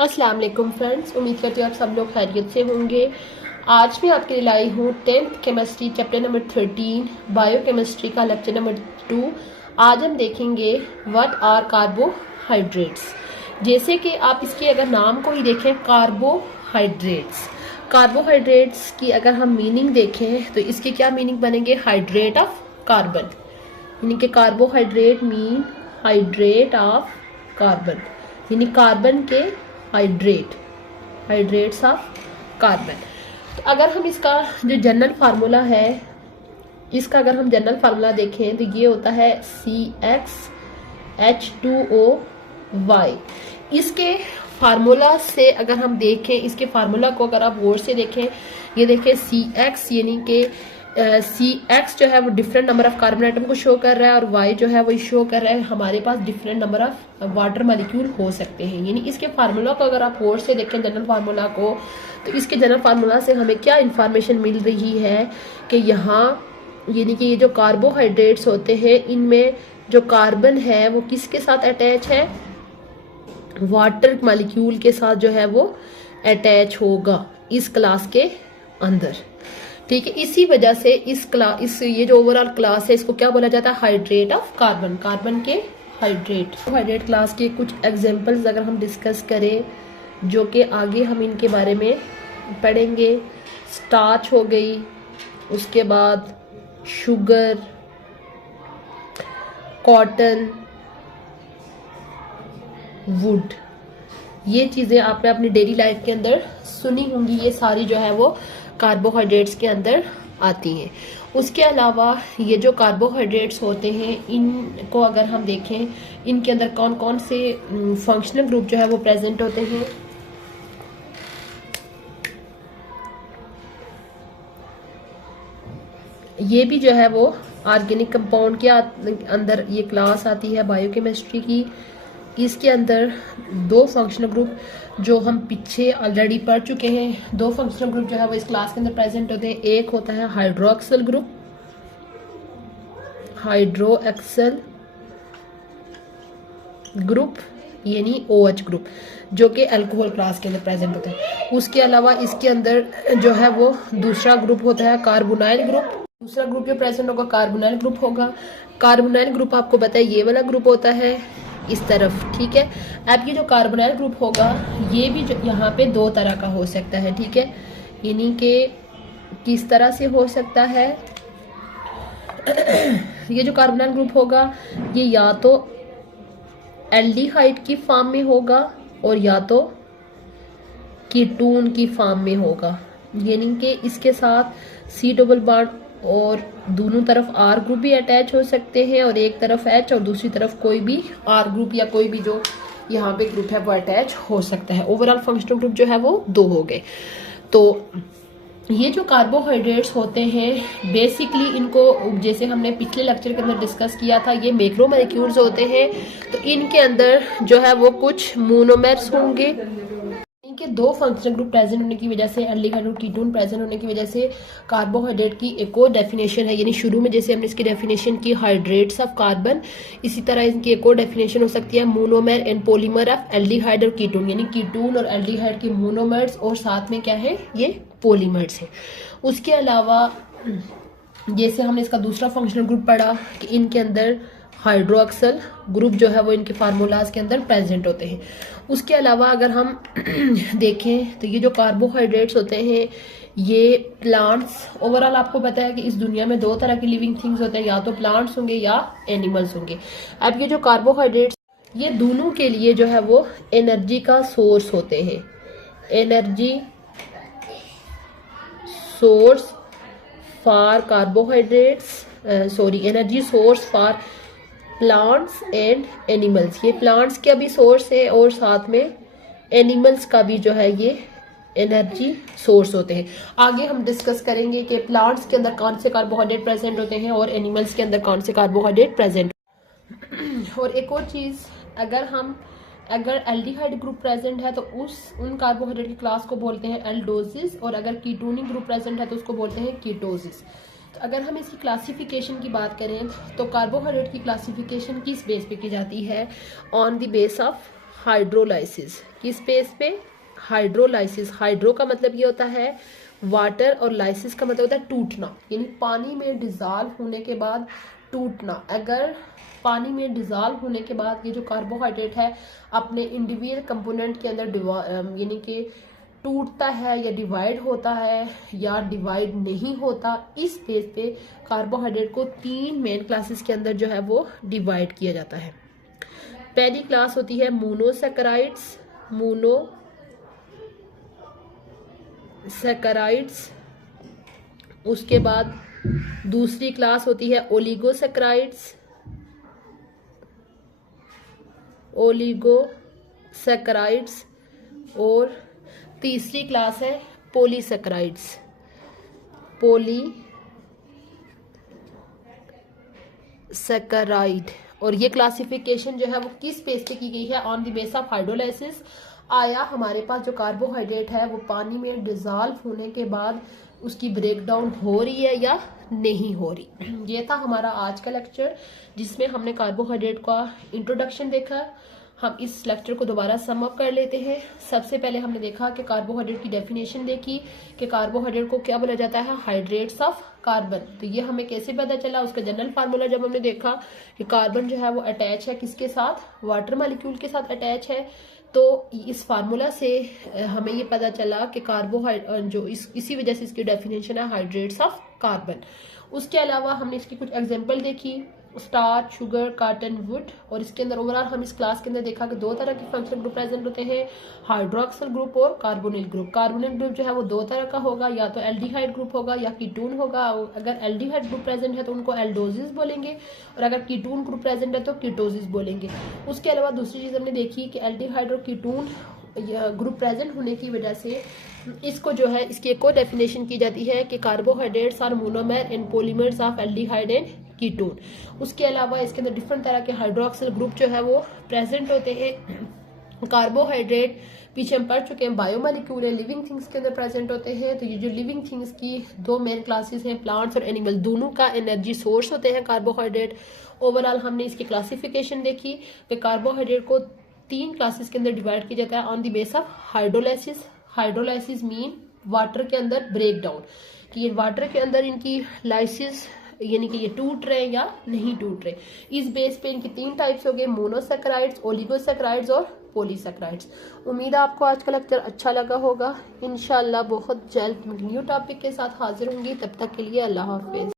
अस्सलाम वालेकुम फ्रेंड्स, उम्मीद करती हूँ आप सब लोग खैरियत से होंगे। आज मैं आपके लिए लाई हूँ 10th chemistry chapter number 13 biochemistry का लेक्चर नंबर 2। आज हम देखेंगे व्हाट आर कार्बोहाइड्रेट्स। जैसे कि आप इसके अगर नाम को ही देखें कार्बोहाइड्रेट्स, कार्बोहाइड्रेट्स की अगर हम मीनिंग देखें तो इसके क्या मीनिंग बनेंगे, हाइड्रेट ऑफ कार्बन, यानी कि carbohydrate mean hydrate of carbon, यानी कार्बन के हाइड्रेट्स ऑफ कार्बन। तो अगर हम इसका जो जनरल फार्मूला है, इसका अगर हम जनरल फार्मूला देखें तो ये होता है CxH2OY। इसके फार्मूला से अगर हम देखें, इसके फार्मूला को अगर आप गौर से देखें, ये देखें CX यानी कि CX जो है वो different number of carbon atom को शो कर रहा है और Y जो है वो शो कर रहा है हमारे पास different number of water molecule हो सकते हैं। यानी इसके फार्मूला को अगर आप गौर से देखें जनरल फार्मूला को, तो इसके जनरल फार्मूला से हमें क्या इंफॉर्मेशन मिल रही है कि यहाँ यानी कि ये जो कार्बोहाइड्रेट्स होते हैं इनमें जो कार्बन है वो किसके साथ अटैच है, वाटर मॉलिक्यूल के साथ जो है वो अटैच होगा इस क्लास के अंदर। ठीक है, इसी वजह से इस ये जो ओवरऑल क्लास है इसको क्या बोला जाता है, हाइड्रेट ऑफ कार्बन, कार्बन के हाइड्रेट क्लास के कुछ एग्जांपल्स अगर हम डिस्कस करें जो कि आगे हम इनके बारे में पढ़ेंगे। स्टार्च हो गई, उसके बाद शुगर, कॉटन, वुड, ये चीजें आपने अपनी डेली लाइफ के अंदर सुनी होंगी। ये सारी जो है वो कार्बोहाइड्रेट्स के अंदर आती हैं। उसके अलावा ये जो कार्बोहाइड्रेट्स होते हैं इनको अगर हम देखें, इनके अंदर कौन कौन से फंक्शनल ग्रुप जो है वो प्रेजेंट होते हैं। ये भी जो है वो ऑर्गेनिक कंपाउंड के अंदर ये क्लास आती है बायोकेमिस्ट्री की। इसके अंदर दो फंक्शनल ग्रुप जो हम पीछे ऑलरेडी पढ़ चुके हैं, दो फंक्शनल ग्रुप जो है वो इस क्लास के अंदर प्रेजेंट होते हैं। एक होता है हाइड्रोक्सल ग्रुप, हाइड्रोक्सल ग्रुप यानी OH ग्रुप, जो कि अल्कोहल क्लास के अंदर प्रेजेंट होता है। उसके अलावा इसके अंदर जो है वो दूसरा ग्रुप होता है कार्बोनाइल ग्रुप। दूसरा ग्रुप जो प्रेजेंट होगा कार्बोनाइल ग्रुप होगा। कार्बोनाइल ग्रुप आपको पता है ये वाला ग्रुप होता है इस तरफ। ठीक है, अब ये जो कार्बोनाइल ग्रुप होगा ये भी यहाँ पे दो तरह का हो सकता है। ठीक है, यानी कि किस तरह से हो सकता है, ये जो कार्बोनाइल ग्रुप होगा ये या तो एल्डिहाइड की फॉर्म में होगा और या तो कीटोन की फॉर्म में होगा, यानी कि इसके साथ C डबल बॉन्ड और दोनों तरफ R ग्रुप भी अटैच हो सकते हैं और एक तरफ H और दूसरी तरफ कोई भी R ग्रुप या कोई भी जो यहाँ पे ग्रुप है वो अटैच हो सकता है। ओवरऑल फंक्शनल ग्रुप जो है वो दो हो गए। तो ये जो कार्बोहाइड्रेट्स होते हैं बेसिकली इनको जैसे हमने पिछले लेक्चर के अंदर डिस्कस किया था, ये मैक्रो मॉलिक्यूल्स होते हैं। तो इनके अंदर जो है वो कुछ मोनोमर्स होंगे। इनके दो फंक्शनल ग्रुप प्रेजेंट होने की वजह से, एल्डिहाइड और कीटोन प्रेजेंट होने की वजह से कार्बोहाइड्रेट की एक और डेफिनेशन है। यानी शुरू में जैसे हमने इसकी डेफिनेशन की हाइड्रेट्स ऑफ कार्बन, इसी तरह इनकी एक और डेफिनेशन हो सकती है monomer and polymer of aldehyde और कीटोन, यानी कीटोन और एल्डिहाइड के मोनोमर्स और साथ में क्या है ये पॉलीमर्स है। उसके अलावा जैसे हमने इसका दूसरा फंक्शनल ग्रुप पढ़ा कि इनके अंदर हाइड्रोक्सल ग्रुप जो है वो इनके फार्मूलाज के अंदर प्रेजेंट होते हैं। उसके अलावा अगर हम देखें तो ये जो कार्बोहाइड्रेट्स होते हैं ये प्लांट्स, ओवरऑल आपको पता है कि इस दुनिया में दो तरह की लिविंग थिंग्स होते हैं, या तो प्लांट्स होंगे या एनिमल्स होंगे। अब ये जो कार्बोहाइड्रेट्स ये दोनों के लिए जो है वो एनर्जी का सोर्स होते हैं। Energy source for carbohydrates, energy source for plants and animals. ये प्लांट्स का भी सोर्स है और साथ में एनिमल्स का भी जो है ये एनर्जी सोर्स होते हैं। आगे हम डिस्कस करेंगे कि प्लांट्स के अंदर कौन से कार्बोहाइड्रेट प्रेजेंट होते हैं और एनिमल्स के अंदर कौन से कार्बोहाइड्रेट प्रेजेंट। और एक और चीज़, अगर एल्डिहाइड ग्रुप प्रेजेंट है तो उन कार्बोहाइड्रेट की क्लास को बोलते हैं एल्डोसिस, और अगर कीटोनिक ग्रुप प्रेजेंट है तो उसको बोलते हैं कीटोसिस। तो अगर हम इसकी क्लासिफिकेशन की बात करें तो कार्बोहाइड्रेट की क्लासिफिकेशन किस बेस पे की जाती है, on the base of hydrolysis. किस बेस पे? हाइड्रोलाइसिस। हाइड्रो का मतलब ये होता है वाटर और लाइसिस का मतलब होता है टूटना, यानी पानी में डिजॉल्व होने के बाद टूटना। अगर पानी में डिजॉल्व होने के बाद ये जो कार्बोहाइड्रेट है अपने इंडिविजुअल कंपोनेंट के अंदर यानी कि टूटता है या डिवाइड होता है या डिवाइड नहीं होता, इस बेस पे कार्बोहाइड्रेट को 3 मेन क्लासेस के अंदर जो है वो डिवाइड किया जाता है। पहली क्लास होती है मोनोसैकेराइड्स, उसके बाद दूसरी क्लास होती है ओलिगोसैकेराइड्स, और तीसरी क्लास है पॉलीसैकेराइड्स, पॉलीसैकेराइड। और ये क्लासिफिकेशन जो है वो किस बेस पे की गई है? On the base of hydrolysis. आया हमारे पास जो कार्बोहाइड्रेट है वो पानी में डिजॉल्व होने के बाद उसकी ब्रेकडाउन हो रही है या नहीं हो रही। ये था हमारा आज का लेक्चर जिसमें हमने कार्बोहाइड्रेट का इंट्रोडक्शन देखा। हम इस लेक्चर को दोबारा सम अप कर लेते हैं। सबसे पहले हमने देखा कि कार्बोहाइड्रेट की डेफिनेशन देखी कि कार्बोहाइड्रेट को क्या बोला जाता है? Hydrates of carbon. तो ये हमें कैसे पता चला? उसका जनरल फार्मूला जब हमने देखा कि कार्बन जो है वो अटैच है किसके साथ? वाटर मॉलिक्यूल के साथ अटैच है। तो इस फार्मूला से हमें ये पता चला कि कार्बोहाइड्रेट जो इसी वजह से इसकी डेफिनेशन है हाइड्रेट्स ऑफ कार्बन। उसके अलावा हमने इसकी कुछ एग्जांपल देखी, स्टार्च, शुगर, कॉटन, वुड। और इसके अंदर ओवरऑल हम इस क्लास के अंदर देखा कि 2 तरह के फंक्शनल ग्रुप प्रेजेंट होते हैं, हाइड्रोक्सिल ग्रुप और कार्बोनिल ग्रुप। कार्बोनिल ग्रुप जो है वो 2 तरह का होगा, या तो एल्डिहाइड ग्रुप होगा या कीटोन होगा। अगर एल्डिहाइड ग्रुप प्रेजेंट है तो उनको एल्डोजिस बोलेंगे, और अगर कीटोन ग्रुप प्रेजेंट है तो कीटोजिस बोलेंगे। उसके अलावा दूसरी चीज हमने देखी कि एल्डिहाइड और कीटोन ग्रुप प्रेजेंट होने की वजह से इसको जो है इसकी एक और डेफिनेशन की जाती है कि carbohydrates are monomer in polymers of aldehyde and ketone. उसके अलावा इसके अंदर डिफरेंट तरह के हाइड्रोक्सिल ग्रुप जो है वो प्रेजेंट होते हैं। कार्बोहाइड्रेट पीछे हम पढ़ चुके हैं बायोमोलिक्यूल है, लिविंग थिंग्स के अंदर प्रेजेंट होते हैं। तो ये जो लिविंग थिंग्स की 2 मेन क्लासेस हैं, प्लांट्स और एनिमल, दोनों का एनर्जी सोर्स होते हैं कार्बोहाइड्रेट। ओवरऑल हमने इसकी क्लासिफिकेशन देखी कि कार्बोहाइड्रेट को 3 क्लासेस के अंदर डिवाइड किया जाता है on the base of hydrolysis. Hydrolysis mean water के अंदर ब्रेक डाउन, कि ये वाटर के अंदर इनकी लाइसिस यानी कि ये टूट रहे या नहीं टूट रहे। इस बेस पे इनकी 3 टाइप्स हो गए, मोनोसैकेराइड्स, ओलिगोसैकेराइड्स और पॉलीसैकेराइड्स। उम्मीद है आपको आज का लेक्चर अच्छा लगा होगा। इंशाल्लाह बहुत जल्द न्यू टॉपिक के साथ हाजिर होंगी। तब तक के लिए अल्लाह हाफिज।